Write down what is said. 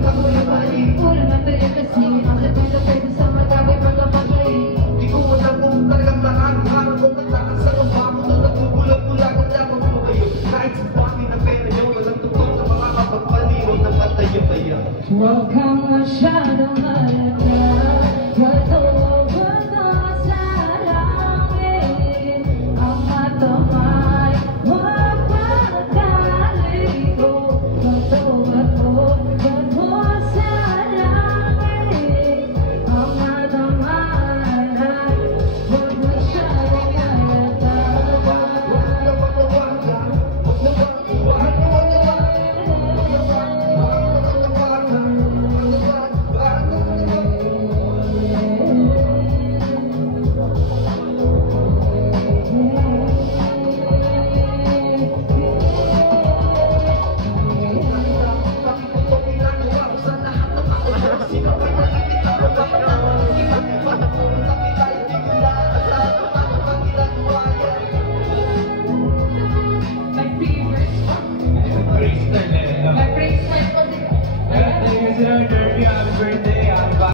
Puro naman tayo kasi ang lapit na pwede sa magagay pagkapagay. Di ko alam kung talagang lahat araw ko katakas sa kaba mo na nagbubulag-bulag at dapat mo kayo. Kahit sa pati na pera nyo, walang tugtog na makakapagpaliwan ng matayo kaya. Huwag kang masyadong halata.